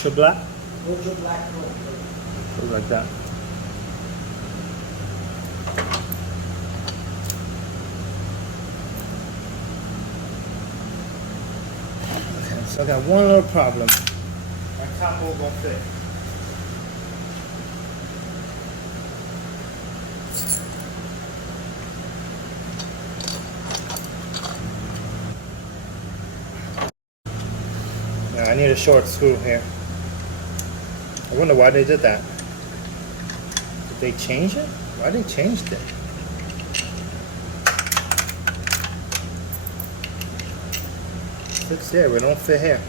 Ultra black? Ultra black, no. Goes like that. Okay, so I got one little problem. My top bolt won't fit. Now I need a short screw here. I wonder why they did that. Did they change it? Why they changed it? Fits there, but don't fit here.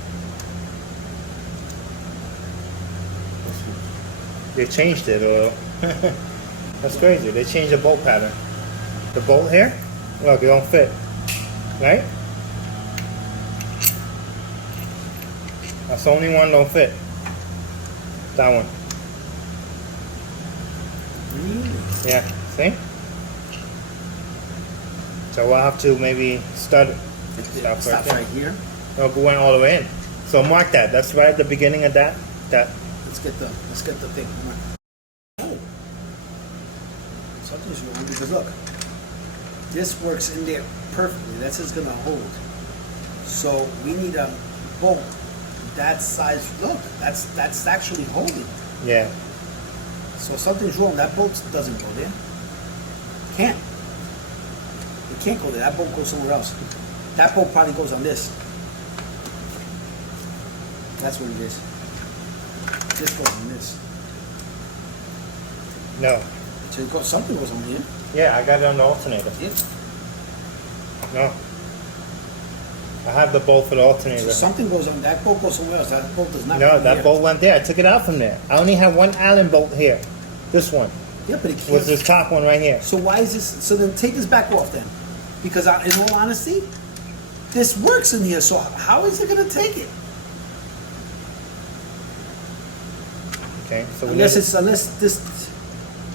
They changed it, or that's crazy. They changed the bolt pattern. The bolt here, look, it don't fit, right? That's the only one don't fit. That one. Really? Yeah, see? So we'll have to maybe start it. It stops right here. No, it went all the way in. So mark that. That's right at the beginning of that. Let's get the thing. Come on. Oh, something's wrong because look, this works in there perfectly. That's just gonna hold. So we need a bolt that size. Look, that's actually holding. Yeah. So something's wrong. That bolt doesn't go there. Can't. It can't go there. That bolt goes somewhere else. That bolt probably goes on this. That's what it is. This goes on this. No. So it goes, something goes on here. Yeah, I got it on the alternator. Yeah. No. I have the bolt for the alternator. So something goes on. That bolt goes somewhere else. That bolt does not. No, go that here. bolt went there. I took it out from there. I only have one Allen bolt here. This one. Yeah, but it can't. With this top one right here. So why is this? So then take this back off then, because in all honesty, this works in here. So how is it gonna take it? Okay. So we Unless need- unless this.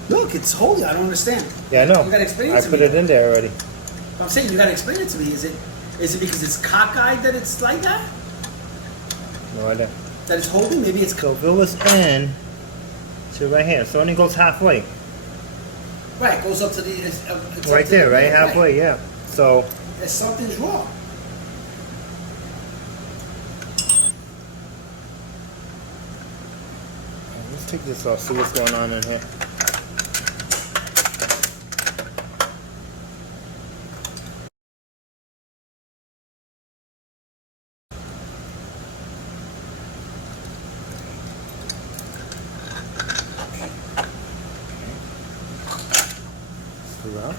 Look, it's holy. I don't understand. Yeah, I know. You gotta explain it I to put me. it in there already. I'm saying you gotta explain it to me. Is it because it's cockeyed that it's like that? No idea. That it's holding? Maybe it's So if it was in to right here, so it only goes halfway. right. It goes up to the it's up Right to there, the- right? Halfway, yeah. So There's something's wrong. let's take this off, see what's going on in here. Screw out.